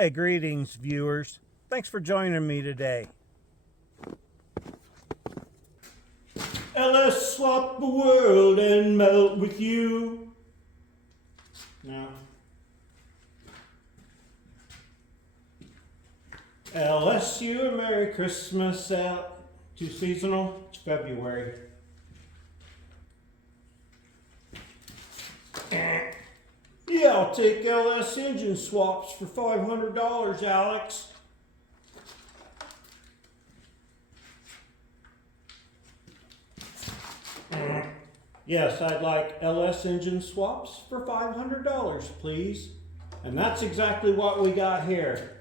Hey, greetings, viewers. Thanks for joining me today. LS swap the world and melt with you. Now, LS you a Merry Christmas out. Too seasonal? It's February. Yeah, I'll take LS engine swaps for $500, Alex. Yes, I'd like LS engine swaps for $500, please. And that's exactly what we got here.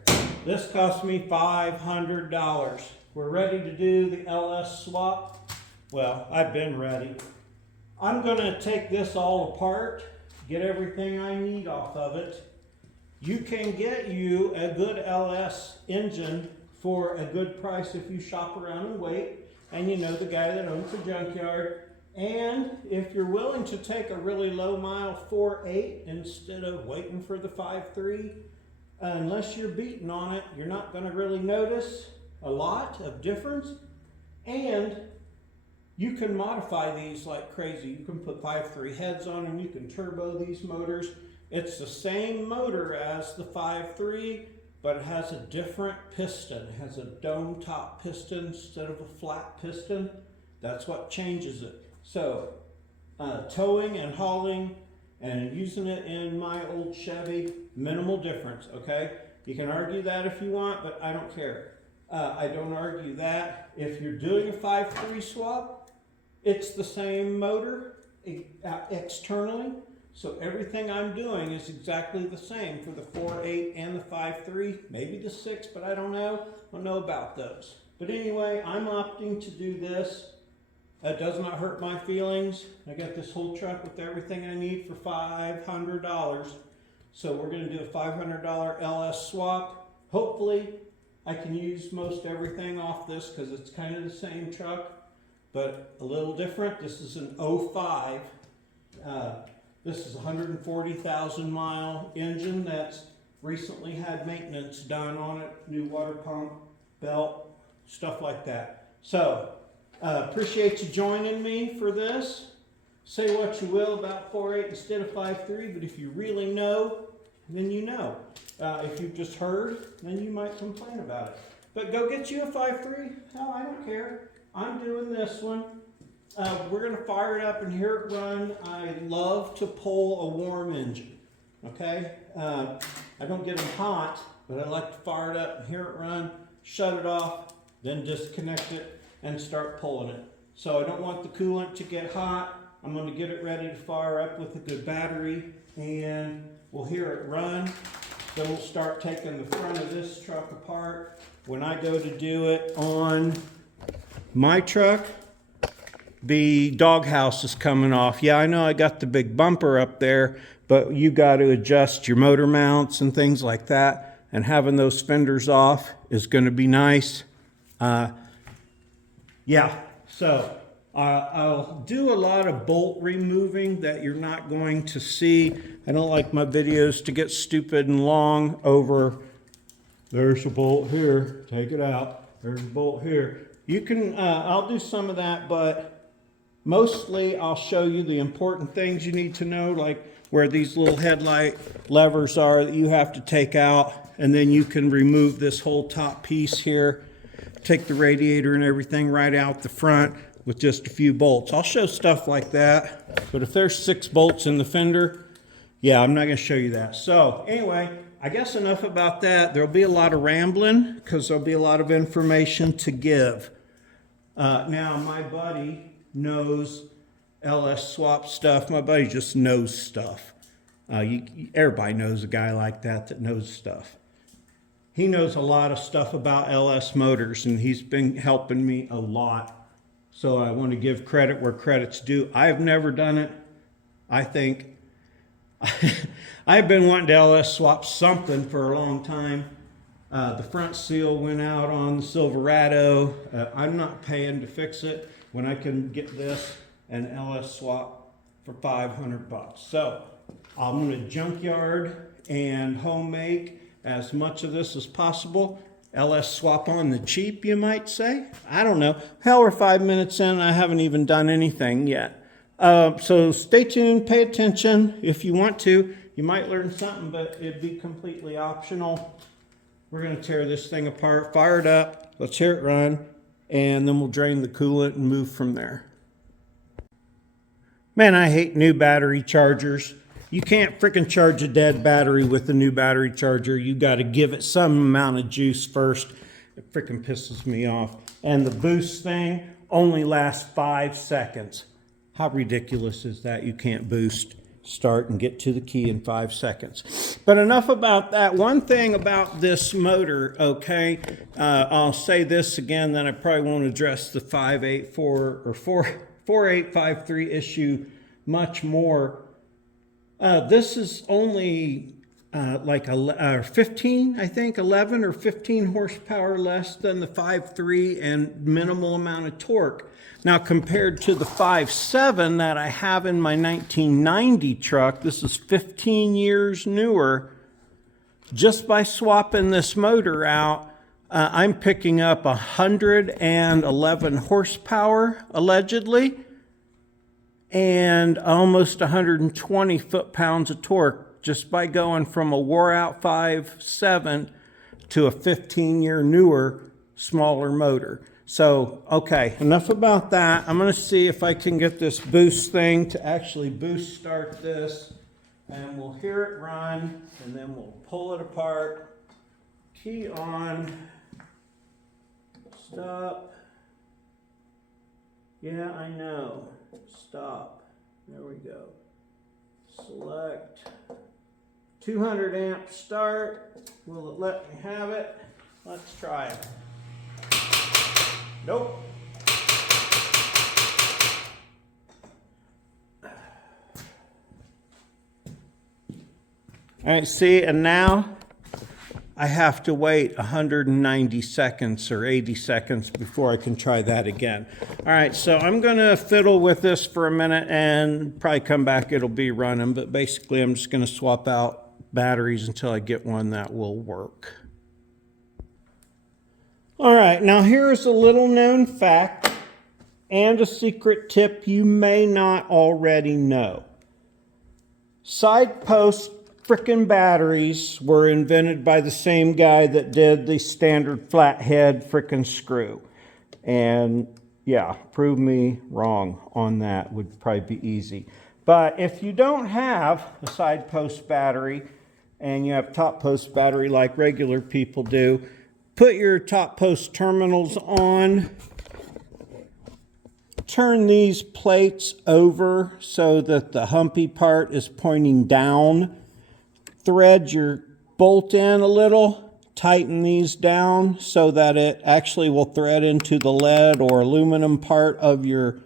This cost me $500. We're ready to do the LS swap. Well, I've been ready. I'm gonna take this all apart, get everything I need off of it. You can get you a good LS engine for a good price if you shop around and wait, and you know the guy that owns the junkyard. And if you're willing to take a really low mile 4.8 instead of waiting for the 5.3, unless you're beating on it, you're not gonna really notice a lot of difference. And you can modify these like crazy. You can put 5.3 heads on them. You can turbo these motors. It's the same motor as the 5.3, but it has a different piston. It has a dome top piston instead of a flat piston. That's what changes it. So towing and hauling and using it in my old Chevy, minimal difference, okay? You can argue that if you want, but I don't care. I don't argue that. If you're doing a 5.3 swap, it's the same motor externally, so everything I'm doing is exactly the same for the 4.8 and the 5.3, maybe the 6, but I don't know. I don't know about those. But anyway, I'm opting to do this. It does not hurt my feelings. I got this whole truck with everything I need for $500. So we're gonna do a $500 LS swap. Hopefully, I can use most everything off this because it's kind of the same truck, but a little different. This is an 05. This is a 140,000 mile engine that's recently had maintenance done on it, new water pump, belt, stuff like that. So, appreciate you joining me for this. Say what you will about 4.8 instead of 5.3, but if you really know, then you know. If you've just heard, then you might complain about it. But go get you a 5.3. Hell, I don't care. I'm doing this one. We're gonna fire it up and hear it run. I love to pull a warm engine, okay? I don't get them hot, but I like to fire it up and hear it run, shut it off, then disconnect it and start pulling it. So I don't want the coolant to get hot. I'm gonna get it ready to fire up with a good battery and we'll hear it run. Then we'll start taking the front of this truck apart. When I go to do it on my truck, the doghouse is coming off. Yeah, I know I got the big bumper up there, but you got to adjust your motor mounts and things like that. And having those fenders off is going to be nice. Yeah, so I'll do a lot of bolt removing that you're not going to see. I don't like my videos to get stupid and long over, there's a bolt here, take it out. There's a bolt here. You can, I'll do some of that, but mostly I'll show you the important things you need to know, like where these little headlight levers are that you have to take out, and then you can remove this whole top piece here, take the radiator and everything right out the front with just a few bolts. I'll show stuff like that, but if there's 6 bolts in the fender, yeah, I'm not gonna show you that. So anyway, I guess enough about that. There'll be a lot of rambling because there'll be a lot of information to give. Now, my buddy knows LS swap stuff. My buddy just knows stuff. Everybody knows a guy like that knows stuff. He knows a lot of stuff about LS motors, and he's been helping me a lot. So I want to give credit where credit's due. I've never done it. I think I've been wanting to LS swap something for a long time. The front seal went out on the Silverato. I'm not paying to fix it when I can get this and LS swap for $500. So I'm gonna junkyard and home make as much of this as possible. LS swap on the cheap, you might say. I don't know. Hell, we're 5 minutes in, I haven't even done anything yet. So stay tuned, pay attention if you want to. You might learn something, but it'd be completely optional. We're gonna tear this thing apart, fire it up, let's hear it run, and then we'll drain the coolant and move from there. Man, I hate new battery chargers. You can't freaking charge a dead battery with a new battery charger. You got to give it some amount of juice first. It freaking pisses me off. And the boost thing only lasts 5 seconds. How ridiculous is that? You can't boost, start, and get to the key in 5 seconds. But enough about that. One thing about this motor, okay, I'll say this again, then I probably won't address the 584 or 4853 issue much more. This is only like 15, I think, 11 or 15 horsepower less than the 5.3 and minimal amount of torque. Now, compared to the 5.7 that I have in my 1990 truck, this is 15 years newer. Just by swapping this motor out, I'm picking up 111 horsepower, allegedly, and almost 120 foot-pounds of torque just by going from a wore-out 5.7 to a 15-year newer, smaller motor. So, okay, enough about that. I'm going to see if I can get this boost thing to actually boost start this, and we'll hear it run, and then we'll pull it apart, key on, stop. Yeah, I know. Stop. There we go. Select 200 amp start. Will it let me have it? Let's try it. Nope. All right, see, and now I have to wait 190 seconds or 80 seconds before I can try that again. All right, so I'm gonna fiddle with this for a minute and probably come back, it'll be running, but basically I'm just gonna swap out batteries until I get one that will work. All right, now here's a little known fact and a secret tip you may not already know. Side post frickin' batteries were invented by the same guy that did the standard flathead frickin' screw. And yeah, prove me wrong on that would probably be easy. But if you don't have a side post battery and you have top post battery like regular people do, put your top post terminals on. Turn these plates over so that the humpy part is pointing down. Thread your bolt in a little, tighten these down so that it actually will thread into the lead or aluminum part of your,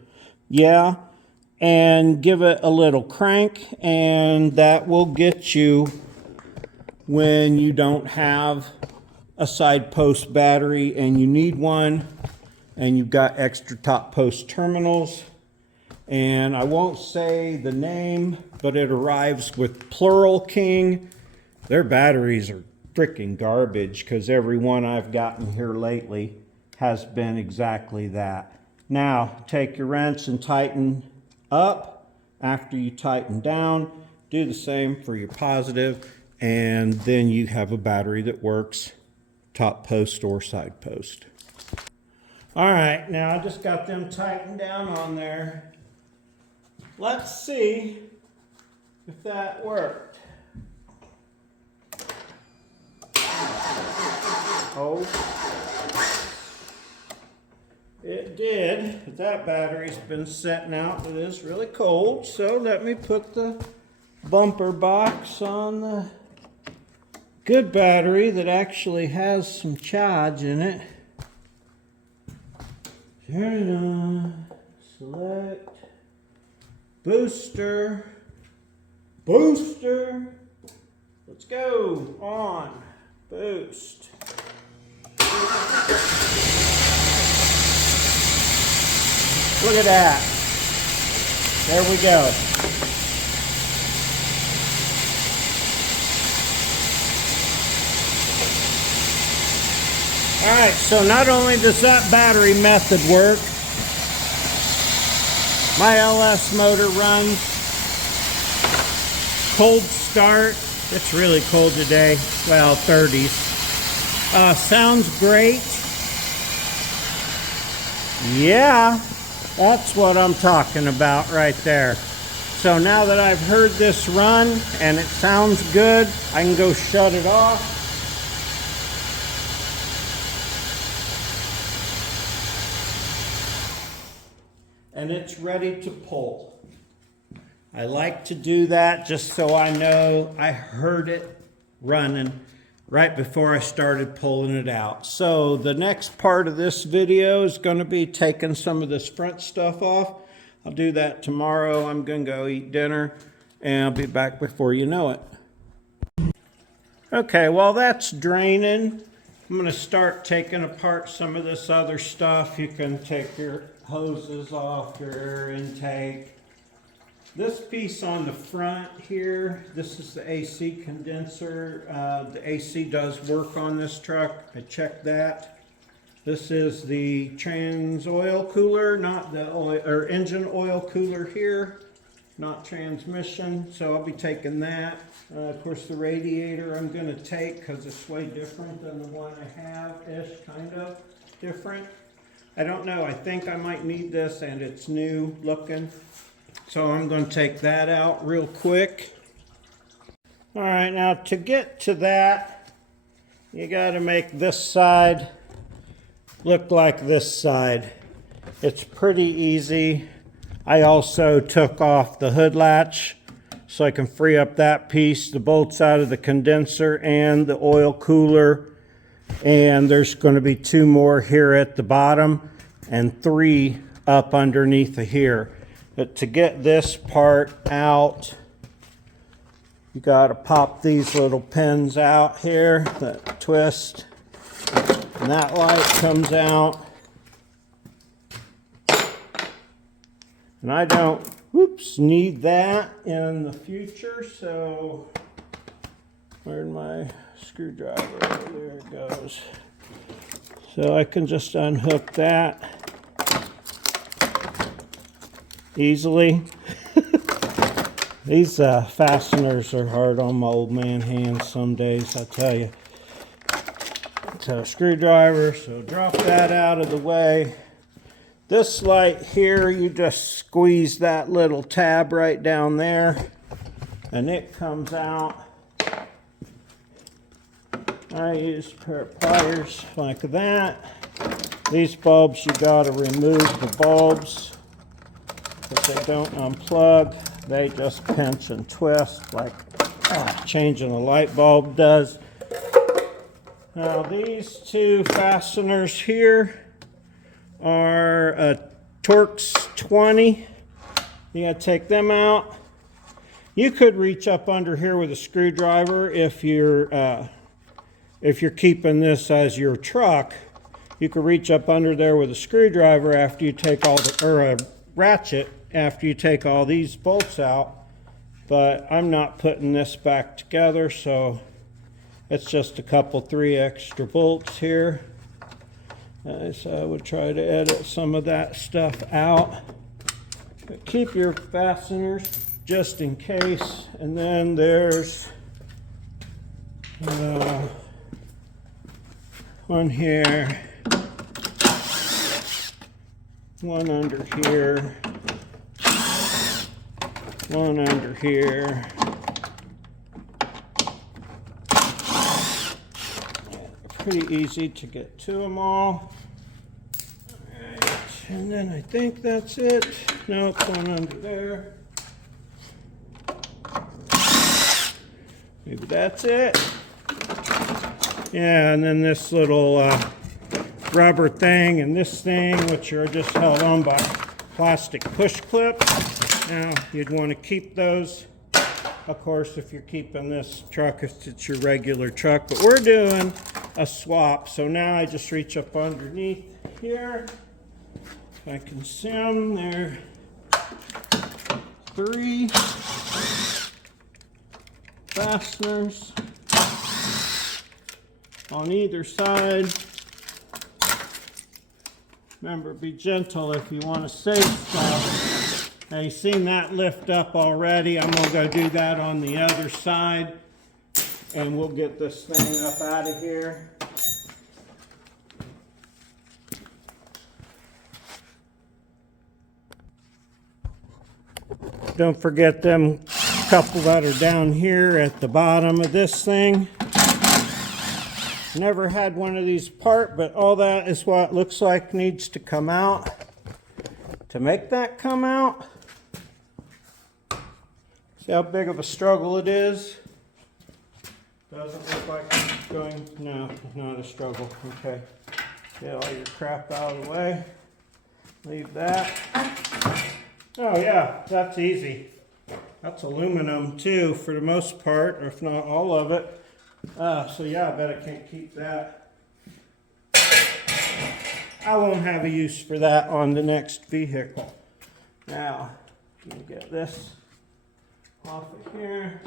and give it a little crank, and that will get you when you don't have a side post battery and you need one and you've got extra top post terminals. And I won't say the name, but it arrives with Plural King. Their batteries are freaking garbage because every one I've gotten here lately has been exactly that. Now, take your wrench and tighten up. After you tighten down, do the same for your positive, and then you have a battery that works top post or side post. All right, now I just got them tightened down on there. Let's see if that worked. Oh, it did, but that battery's been setting out. It is really cold, so let me put the bumper box on the good battery that actually has some charge in it. Turn it on, select, booster, let's go, on, boost. Look at that, there we go. Alright, so not only does that battery method work, my LS motor runs cold start. It's really cold today, well, 30s. Sounds great. Yeah, that's what I'm talking about right there. So now that I've heard this run and it sounds good, I can go shut it off. And it's ready to pull. I like to do that just so I know I heard it running right before I started pulling it out. So the next part of this video is going to be taking some of this front stuff off. I'll do that tomorrow. I'm going to go eat dinner and I'll be back before you know it. Okay, while that's draining, I'm going to start taking apart some of this other stuff. You can take your hoses off your intake. This piece on the front here, this is the AC condenser. The AC does work on this truck. I checked that. This is the trans oil cooler, not the oil or engine oil cooler here, not transmission. So I'll be taking that. Of course, the radiator I'm going to take because it's way different than the one I have-ish, kind of different. I don't know, I think I might need this and it's new looking. So I'm going to take that out real quick. All right, now to get to that, you got to make this side look like this side. It's pretty easy. I also took off the hood latch so I can free up that piece, the both side of the condenser and the oil cooler. And there's going to be 2 more here at the bottom and 3 up underneath of here. But to get this part out, you got to pop these little pins out here that twist, and that light comes out. And I don't, need that in the future, so where'd my screwdriver? There it goes. So I can just unhook that easily. These fasteners are hard on my old man hands some days, I tell you. So screwdriver, so drop that out of the way. This light here, you just squeeze that little tab right down there and it comes out. I use a pair of pliers like that. These bulbs, you gotta remove the bulbs because they don't unplug. They just pinch and twist like changing a light bulb does. Now these 2 fasteners here are a Torx 20. You gotta take them out. You could reach up under here with a screwdriver if you're keeping this as your truck. You could reach up under there with a screwdriver after you take all the, or a ratchet after you take all these bolts out. But I'm not putting this back together, so it's just a couple 3 extra bolts here. So I would try to edit some of that stuff out. But keep your fasteners just in case. And then there's one here, one under here, one under here. Pretty easy to get to them all. Alright, and then I think that's it. Nope, one under there. Maybe that's it. Yeah, and then this little rubber thing and this thing, which are just held on by plastic push clips. Now, you'd want to keep those, of course, if you're keeping this truck, if it's your regular truck. But we're doing a swap, so now I just reach up underneath here. If I can see them, there are 3 fasteners on either side. Remember, be gentle if you want to save stuff. Now, you've seen that lift up already. I'm going to go do that on the other side. And we'll get this thing up out of here. Don't forget them couple that are down here at the bottom of this thing. Never had one of these apart, but all that is what it looks like needs to come out. To make that come out, see how big of a struggle it is? Doesn't look like it's going, no, not a struggle. Okay, get all your crap out of the way. Leave that. Oh yeah, that's easy. That's aluminum too, for the most part, or if not all of it. So yeah, I bet I can't keep that. I won't have a use for that on the next vehicle. Now, let me get this off of here.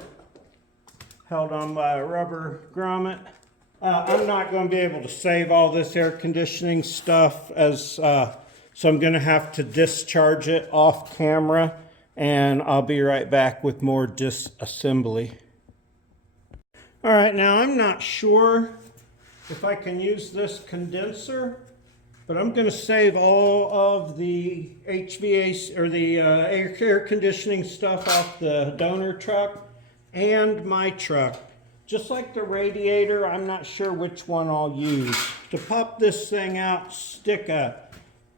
Held on by a rubber grommet. I'm not going to be able to save all this air conditioning stuff, so I'm going to have to discharge it off camera, and I'll be right back with more disassembly. All right, now I'm not sure if I can use this condenser, but I'm going to save all of the HVAC or the air conditioning stuff off the donor truck and my truck. Just like the radiator, I'm not sure which one I'll use. To pop this thing out, stick a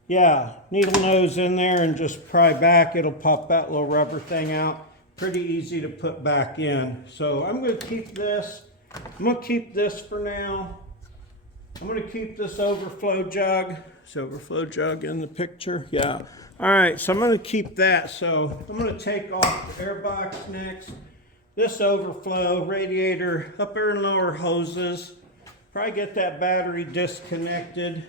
needle nose in there and just pry back. It'll pop that little rubber thing out. Pretty easy to put back in. So I'm going to keep this. I'm going to keep this for now. I'm going to keep this overflow jug. Is overflow jug in the picture? Yeah. All right, so I'm going to keep that. So I'm going to take off the air box next. This overflow radiator, upper and lower hoses. Probably get that battery disconnected.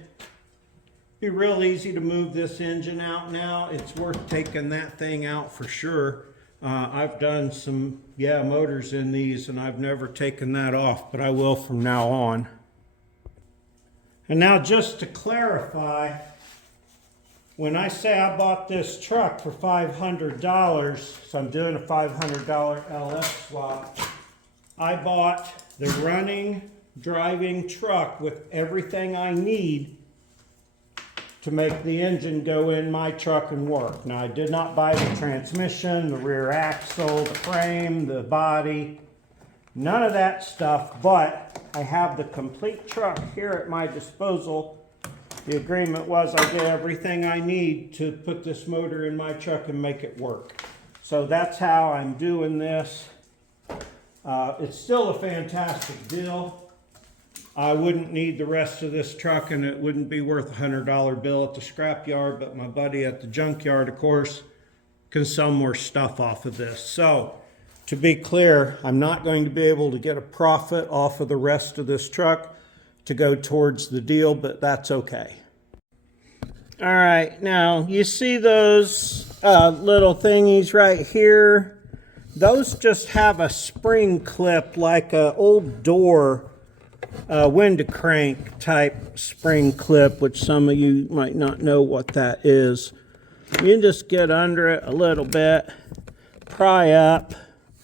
Be real easy to move this engine out now. It's worth taking that thing out for sure. I've done some, motors in these, and I've never taken that off, but I will from now on. And now just to clarify, when I say I bought this truck for $500, so I'm doing a $500 LS swap, I bought the running, driving truck with everything I need to make the engine go in my truck and work. Now, I did not buy the transmission, the rear axle, the frame, the body, none of that stuff, but I have the complete truck here at my disposal. The agreement was I get everything I need to put this motor in my truck and make it work. So that's how I'm doing this. It's still a fantastic deal. I wouldn't need the rest of this truck, and it wouldn't be worth a $100 bill at the scrapyard, but my buddy at the junkyard, of course, can sell more stuff off of this. So, to be clear, I'm not going to be able to get a profit off of the rest of this truck to go towards the deal, but that's okay. All right, now you see those little thingies right here? Those just have a spring clip like an old door window crank type spring clip, which some of you might not know what that is. You just get under it a little bit, pry up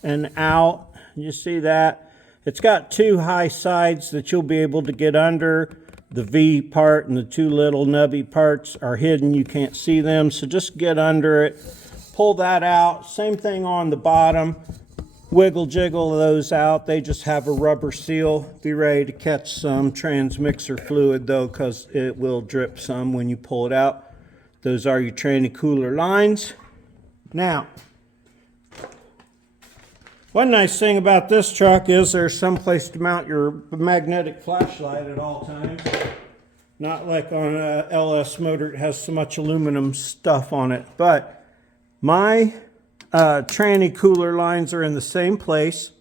and out. You see that? It's got two high sides that you'll be able to get under. The V part and the two little nubby parts are hidden. You can't see them, so just get under it. Pull that out. Same thing on the bottom. Wiggle jiggle those out. They just have a rubber seal. Be ready to catch some transmixer fluid though, because it will drip some when you pull it out. Those are your tranny cooler lines. Now, one nice thing about this truck is there's some place to mount your magnetic flashlight at all times. Not like on a LS motor, it has so much aluminum stuff on it. But my tranny cooler lines are in the same place.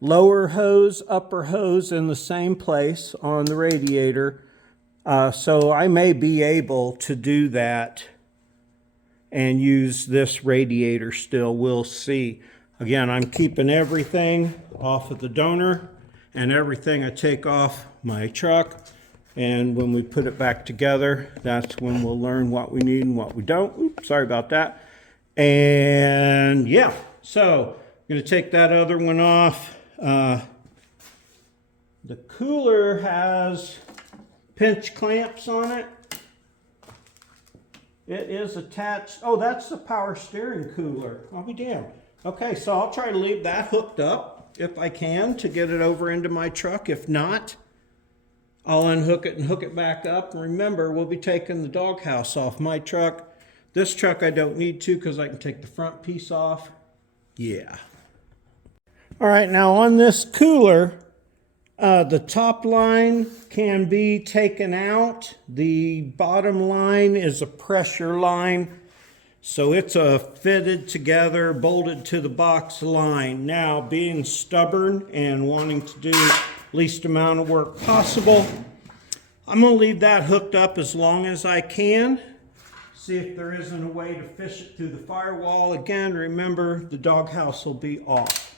Lower hose, upper hose in the same place on the radiator. So I may be able to do that and use this radiator still. We'll see. Again, I'm keeping everything off of the donor and everything I take off my truck And when we put it back together, that's when we'll learn what we need and what we don't. Oops, sorry about that. And yeah, so I'm gonna take that other one off. The cooler has pinch clamps on it. It is attached. Oh, that's the power steering cooler. I'll be damned. Okay, so I'll try to leave that hooked up if I can to get it over into my truck. If not, I'll unhook it and hook it back up. Remember, we'll be taking the doghouse off my truck. This truck I don't need to because I can take the front piece off. Yeah. All right, now on this cooler, the top line can be taken out. The bottom line is a pressure line. So it's a fitted together, bolted to the box line. Now, being stubborn and wanting to do least amount of work possible, I'm gonna leave that hooked up as long as I can. See if there isn't a way to fish it through the firewall. Again, remember the doghouse will be off.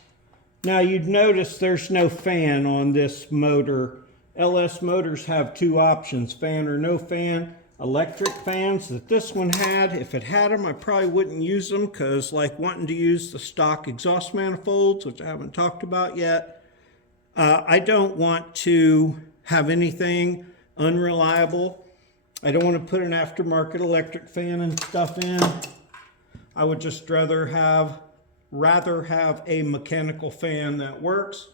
Now you'd notice there's no fan on this motor. LS motors have two options, fan or no fan. Electric fans that this one had, if it had them, I probably wouldn't use them because like wanting to use the stock exhaust manifolds, which I haven't talked about yet, I don't want to have anything unreliable. I don't want to put an aftermarket electric fan and stuff in. I would just rather have a mechanical fan that works.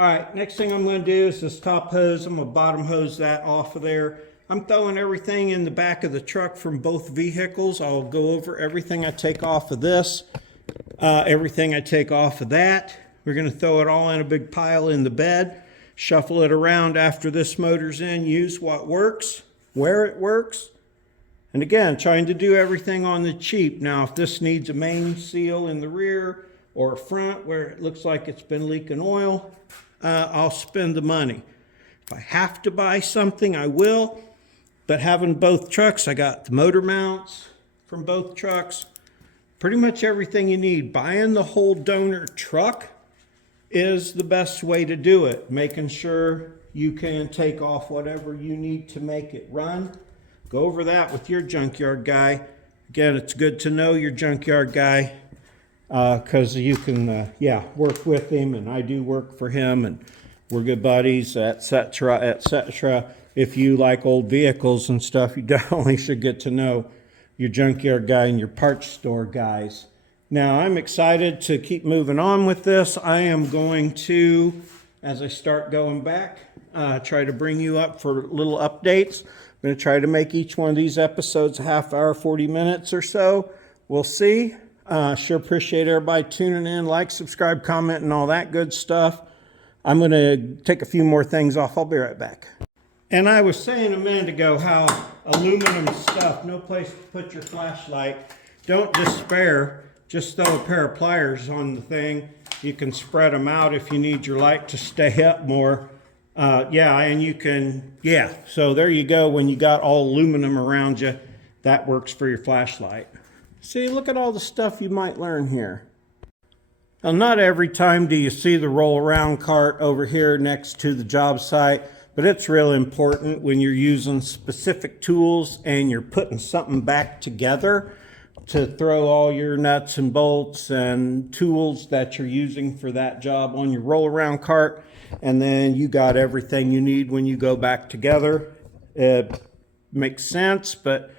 All right, next thing I'm going to do is this top hose. I'm going to bottom hose that off of there. I'm throwing everything in the back of the truck from both vehicles. I'll go over everything I take off of this, everything I take off of that. We're going to throw it all in a big pile in the bed, shuffle it around after this motor's in, use what works, where it works. And again, trying to do everything on the cheap. Now, if this needs a main seal in the rear or front where it looks like it's been leaking oil, I'll spend the money. If I have to buy something, I will. But having both trucks, I got the motor mounts from both trucks. Pretty much everything you need. Buying the whole donor truck is the best way to do it. Making sure you can take off whatever you need to make it run. Go over that with your junkyard guy. Again, it's good to know your junkyard guy because you can, work with him, and I do work for him, and we're good buddies, etc., etc. If you like old vehicles and stuff, you definitely should get to know your junkyard guy and your parts store guys. Now, I'm excited to keep moving on with this. I am going to, as I start going back, try to bring you up for little updates. I'm going to try to make each one of these episodes a half hour, 40 minutes or so. We'll see. Sure appreciate everybody tuning in. Like, subscribe, comment, and all that good stuff. I'm going to take a few more things off. I'll be right back. And I was saying a minute ago how aluminum stuff, no place to put your flashlight. Don't despair. Just throw a pair of pliers on the thing. You can spread them out if you need your light to stay up more. And you can, so there you go. When you got all aluminum around you, that works for your flashlight. See, look at all the stuff you might learn here. Now, not every time do you see the roll around cart over here next to the job site, but it's real important when you're using specific tools and you're putting something back together to throw all your nuts and bolts and tools that you're using for that job on your roll around cart. And then you got everything you need when you go back together. It makes sense, but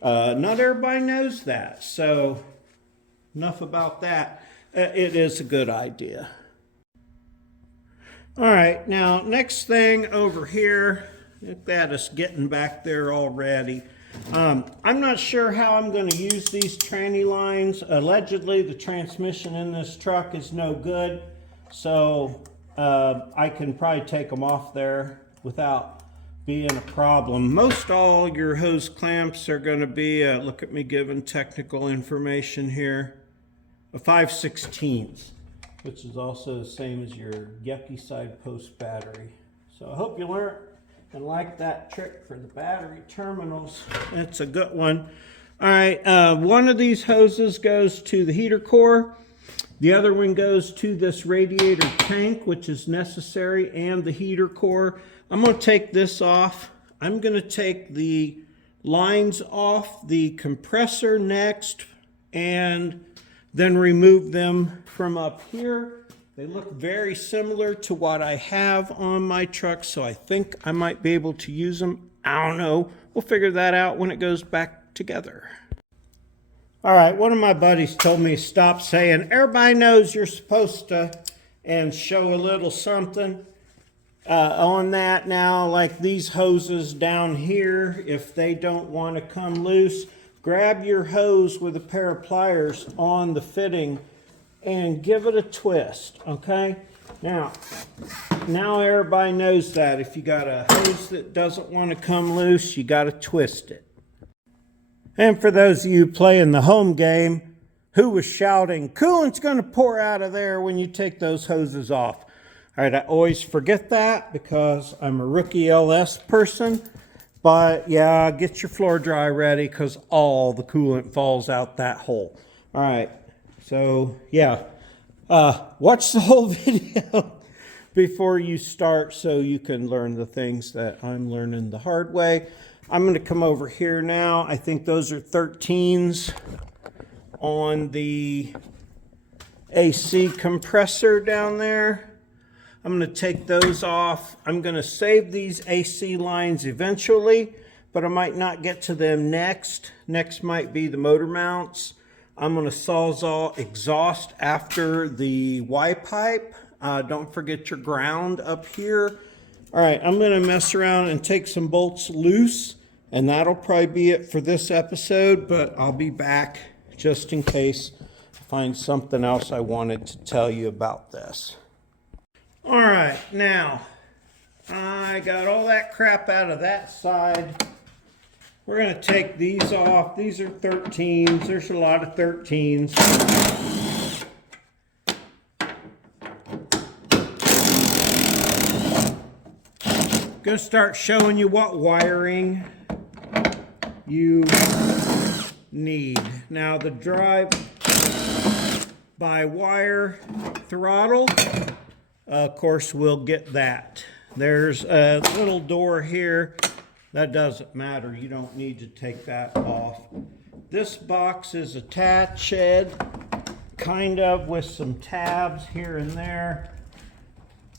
not everybody knows that. So enough about that. It is a good idea. All right, now next thing over here, that is getting back there already. I'm not sure how I'm going to use these tranny lines. Allegedly, the transmission in this truck is no good, so I can probably take them off there without being a problem. Most all your hose clamps are going to be, look at me giving technical information here, a 5/16, which is also the same as your yucky side post battery. So I hope you learned and like that trick for the battery terminals. It's a good one. All right, one of these hoses goes to the heater core. The other one goes to this radiator tank, which is necessary, and the heater core. I'm going to take this off. I'm going to take the lines off the compressor next, and then remove them from up here. They look very similar to what I have on my truck, so I think I might be able to use them. I don't know. We'll figure that out when it goes back together. All right, one of my buddies told me stop saying, everybody knows you're supposed to, and show a little something on that. Now, like these hoses down here, if they don't want to come loose, grab your hose with a pair of pliers on the fitting and give it a twist, okay? Now everybody knows that if you got a hose that doesn't want to come loose, you got to twist it. And for those of you playing the home game, who was shouting, coolant's going to pour out of there when you take those hoses off? All right, I always forget that because I'm a rookie LS person. But yeah, get your floor dry ready because all the coolant falls out that hole. All right, so yeah, watch the whole video before you start so you can learn the things that I'm learning the hard way. I'm going to come over here now. I think those are 13s on the AC compressor down there. I'm going to take those off. I'm going to save these AC lines eventually, but I might not get to them next. Next might be the motor mounts. I'm going to Sawzall exhaust after the Y pipe. Don't forget your ground up here. All right, I'm going to mess around and take some bolts loose, and that'll probably be it for this episode, but I'll be back just in case I find something else I wanted to tell you about this. All right, now I got all that crap out of that side. We're going to take these off. These are 13s. There's a lot of 13s. Going to start showing you what wiring you need. Now the drive by wire throttle, of course we'll get that. There's a little door here. That doesn't matter. You don't need to take that off. This box is attached, kind of, with some tabs here and there.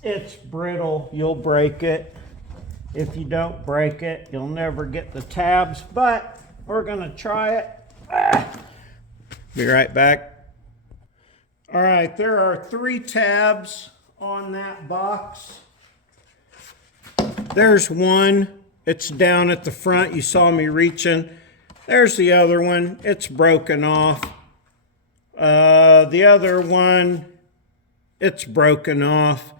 It's brittle. You'll break it. If you don't break it, you'll never get the tabs, but we're going to try it. Be right back. All right, there are 3 tabs on that box. There's one. It's down at the front. You saw me reaching. There's the other one. It's broken off. The other one, it's broken off.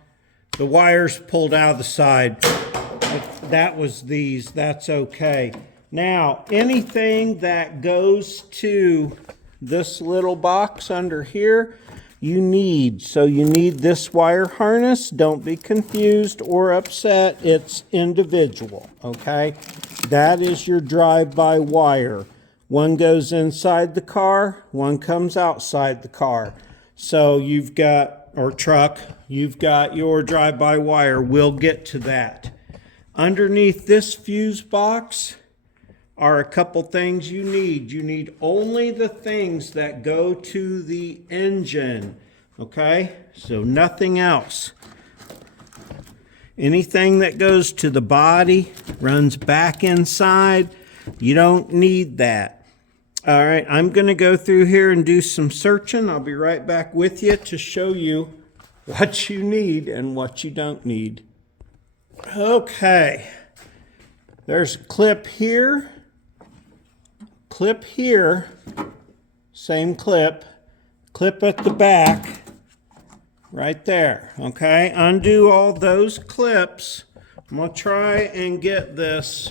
The wire's pulled out of the side. If that was these, that's okay. Now, anything that goes to this little box under here, you need. So you need this wire harness. Don't be confused or upset. It's individual, okay? That is your drive-by wire. One goes inside the car, one comes outside the car. So you've got, or truck, you've got your drive-by wire. We'll get to that. Underneath this fuse box are a couple things you need. You need only the things that go to the engine, okay? So nothing else. Anything that goes to the body runs back inside. You don't need that. All right, I'm going to go through here and do some searching. I'll be right back with you to show you what you need and what you don't need. Okay, there's a clip here. Clip here, same clip at the back, right there, okay? Undo all those clips. I'm gonna try and get this,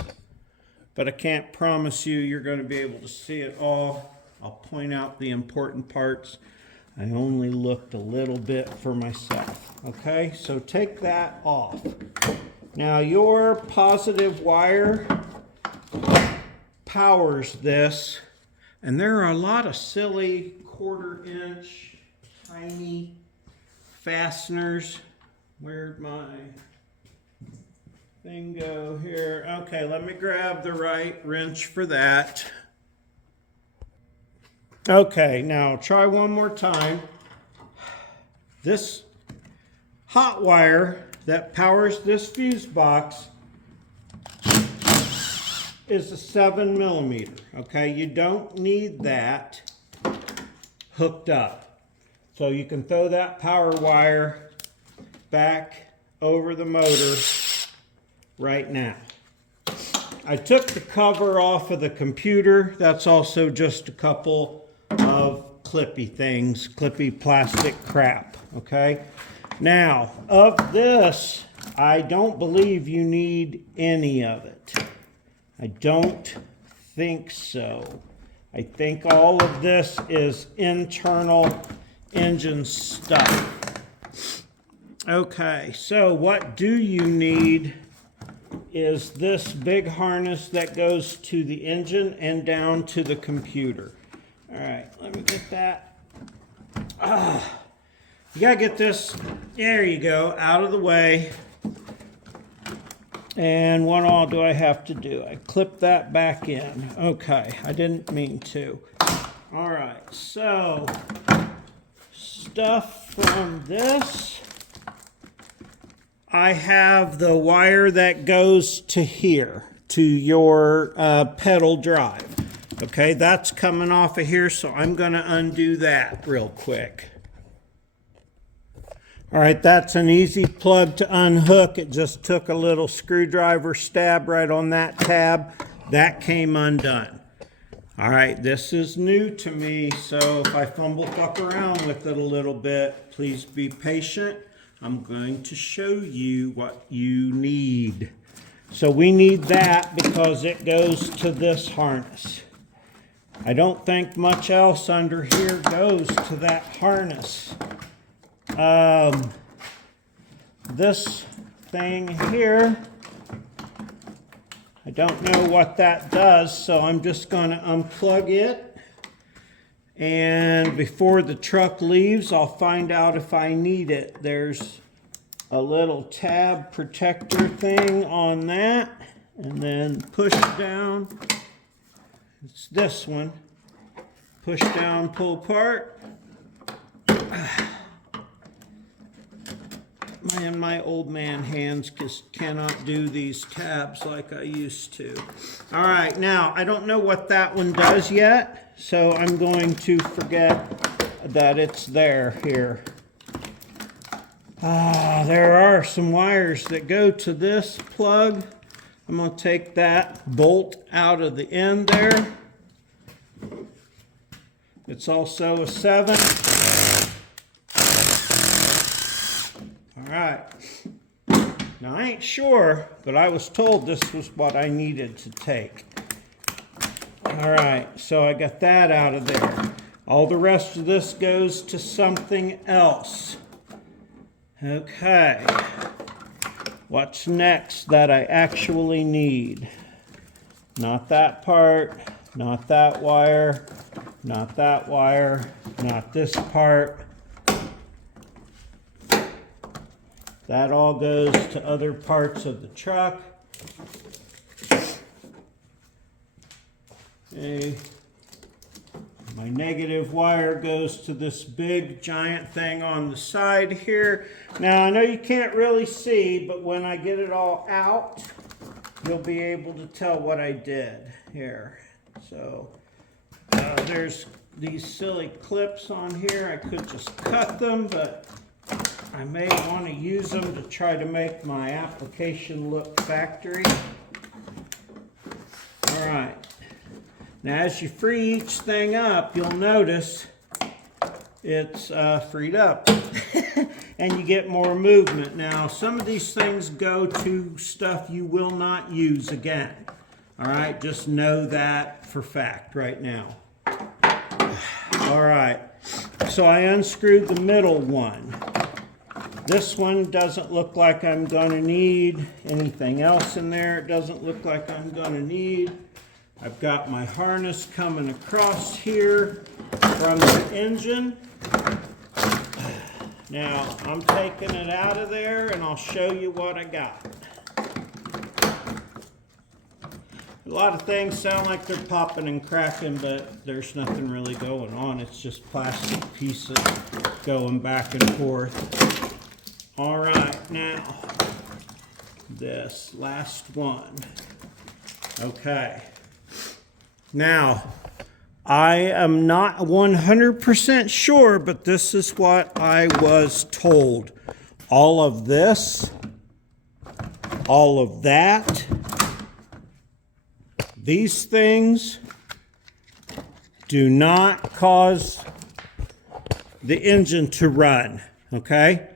but I can't promise you you're gonna be able to see it all. I'll point out the important parts. I only looked a little bit for myself, okay? So take that off. Now your positive wire powers this, and there are a lot of silly 1/4 inch tiny fasteners. Where'd my thing go here? Okay, let me grab the right wrench for that. Okay, now try one more time. This hot wire that powers this fuse box is a 7mm. Okay, you don't need that hooked up. So you can throw that power wire back over the motor right now. I took the cover off of the computer. That's also just a couple of clippy things, clippy plastic crap, okay? Now, of this, I don't believe you need any of it. I don't think so. I think all of this is internal engine stuff. Okay, so what do you need is this big harness that goes to the engine and down to the computer. All right, let me get that. You gotta get this, there you go, out of the way. And what all do I have to do? I clip that back in. Okay, I didn't mean to. All right, so stuff from this. I have the wire that goes to here, to your pedal drive. Okay, that's coming off of here, so I'm going to undo that real quick. All right, that's an easy plug to unhook. It just took a little screwdriver stab right on that tab. That came undone. All right, this is new to me, so if I fuck around with it a little bit, please be patient. I'm going to show you what you need. So we need that because it goes to this harness. I don't think much else under here goes to that harness. This thing here, I don't know what that does, so I'm just going to unplug it. And before the truck leaves, I'll find out if I need it. There's a little tab protector thing on that, and then push down. It's this one. Push down, pull apart. Man, my old man hands just cannot do these tabs like I used to. All right, now, I don't know what that one does yet, so I'm going to forget that it's there here. There are some wires that go to this plug. I'm going to take that bolt out of the end there. It's also a 7. All right. Now I ain't sure, but I was told this was what I needed to take. All right, so I got that out of there. All the rest of this goes to something else. Okay. What's next that I actually need? Not that part, not that wire, not that wire, not this part. That all goes to other parts of the truck. Okay. My negative wire goes to this big giant thing on the side here. Now I know you can't really see, but when I get it all out, you'll be able to tell what I did here. So there's these silly clips on here. I could just cut them, but I may want to use them to try to make my application look factory. All right. Now as you free each thing up, you'll notice it's freed up and you get more movement. Now some of these things go to stuff you will not use again. All right, just know that for fact right now. All right, so I unscrewed the middle one. This one doesn't look like I'm going to need anything else in there. It doesn't look like I'm going to need. I've got my harness coming across here from the engine. Now, I'm taking it out of there and I'll show you what I got. A lot of things sound like they're popping and cracking, but there's nothing really going on. It's just plastic pieces going back and forth. All right, now, this last one. Okay. Now, I am not 100% sure, but this is what I was told. All of this, all of that, these things do not cause the engine to run, okay?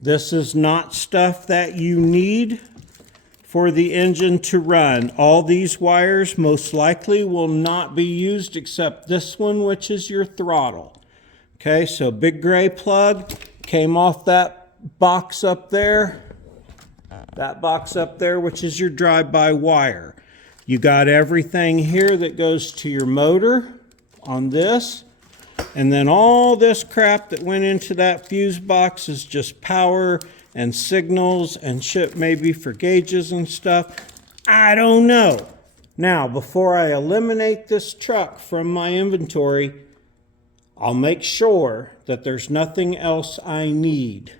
This is not stuff that you need for the engine to run. All these wires most likely will not be used except this one, which is your throttle. Okay, so big gray plug came off that box up there. That box up there, which is your drive-by wire. You got everything here that goes to your motor on this. And then all this crap that went into that fuse box is just power and signals and shit, maybe for gauges and stuff. I don't know. Now, before I eliminate this truck from my inventory, I'll make sure that there's nothing else I need.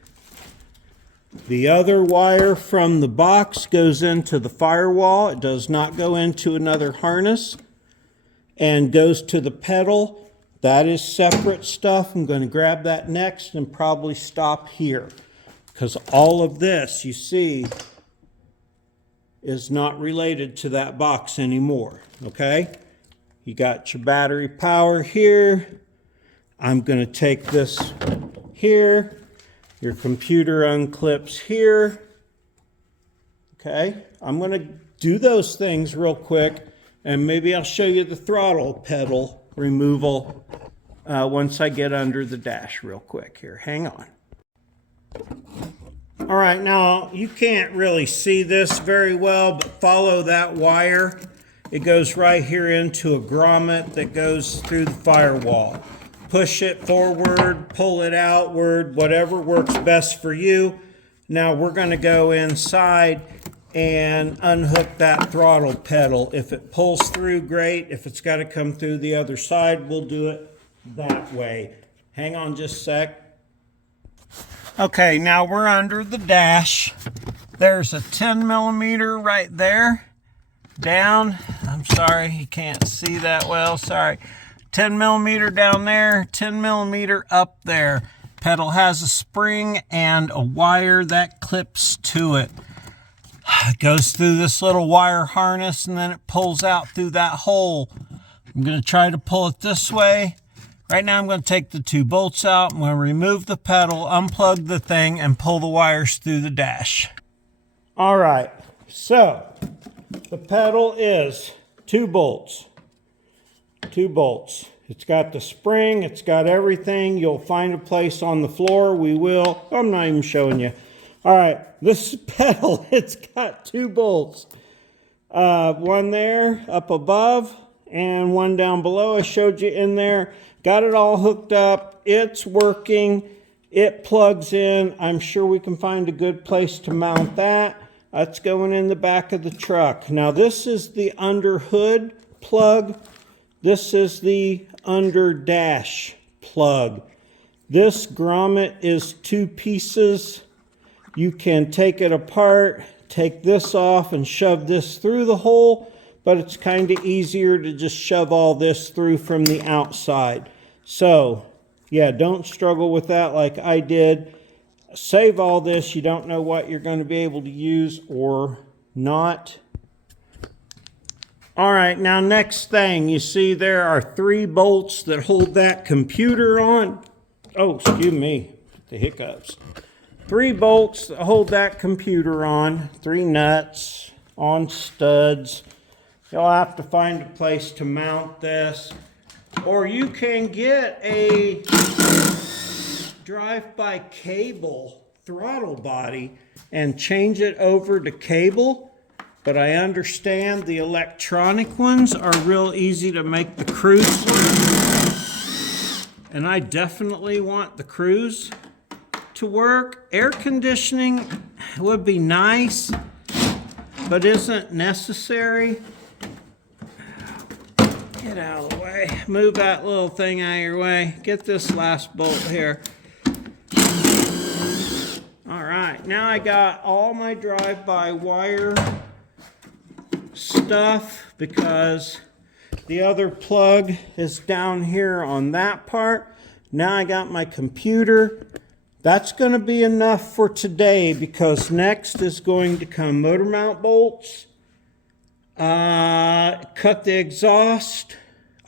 The other wire from the box goes into the firewall. It does not go into another harness and goes to the pedal. That is separate stuff. I'm going to grab that next and probably stop here, because all of this, you see, is not related to that box anymore, okay? You got your battery power here. I'm going to take this here. Your computer unclips here. Okay, I'm going to do those things real quick, and maybe I'll show you the throttle pedal removal once I get under the dash real quick here. Hang on. All right, now you can't really see this very well, but follow that wire. It goes right here into a grommet that goes through the firewall. Push it forward, pull it outward, whatever works best for you. Now we're going to go inside and unhook that throttle pedal. If it pulls through, great. If it's got to come through the other side, we'll do it that way. Hang on just a sec. Okay, now we're under the dash. There's a 10 millimeter right there. Down. I'm sorry, you can't see that well. Sorry. 10 millimeter down there, 10 millimeter up there. Pedal has a spring and a wire that clips to it. It goes through this little wire harness and then it pulls out through that hole. I'm going to try to pull it this way. Right now I'm going to take the 2 bolts out. I'm going to remove the pedal, unplug the thing, and pull the wires through the dash. All right, so the pedal is 2 bolts. 2 bolts. It's got the spring, it's got everything. You'll find a place on the floor. We will. I'm not even showing you. All right, this pedal, it's got 2 bolts. One there up above and one down below. I showed you in there. Got it all hooked up. It's working. It plugs in. I'm sure we can find a good place to mount that. That's going in the back of the truck. Now this is the under hood plug. This is the under dash plug. This grommet is 2 pieces. You can take it apart, take this off and shove this through the hole, but it's kind of easier to just shove all this through from the outside. So yeah, don't struggle with that like I did. Save all this. You don't know what you're going to be able to use or not. All right, now next thing, you see there are 3 bolts that hold that computer on. Oh, excuse me, the hiccups. 3 bolts that hold that computer on, 3 nuts on studs. You'll have to find a place to mount this. Or you can get a drive-by cable throttle body and change it over to cable. But I understand the electronic ones are real easy to make the cruise. And I definitely want the cruise. to work. Air conditioning would be nice, but isn't necessary. Get out of the way. Move that little thing out of your way. Get this last bolt here. All right, now I got all my drive-by-wire stuff because the other plug is down here on that part. Now I got my computer. That's going to be enough for today because next is going to come motor mount bolts, cut the exhaust.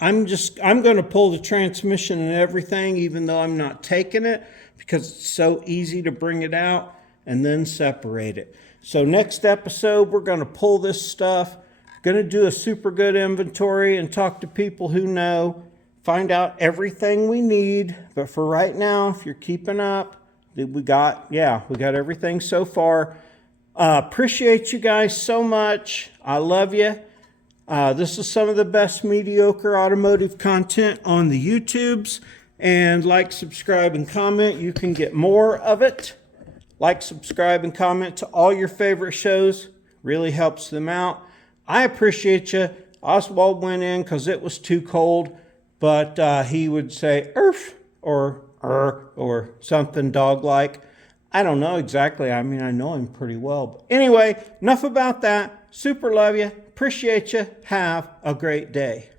I'm going to pull the transmission and everything, even though I'm not taking it, because it's so easy to bring it out and then separate it. So next episode, we're going to pull this stuff, going to do a super good inventory and talk to people who know, find out everything we need. But for right now, if you're keeping up, we got everything so far. Appreciate you guys so much. I love you. This is some of the best mediocre automotive content on the YouTubes. And like, subscribe, and comment. You can get more of it. Like, subscribe, and comment to all your favorite shows. Really helps them out. I appreciate you. Oswald went in because it was too cold, but he would say "erf" or something dog-like. I don't know exactly. I mean, I know him pretty well. But anyway, enough about that. Super love you. Appreciate you. Have a great day.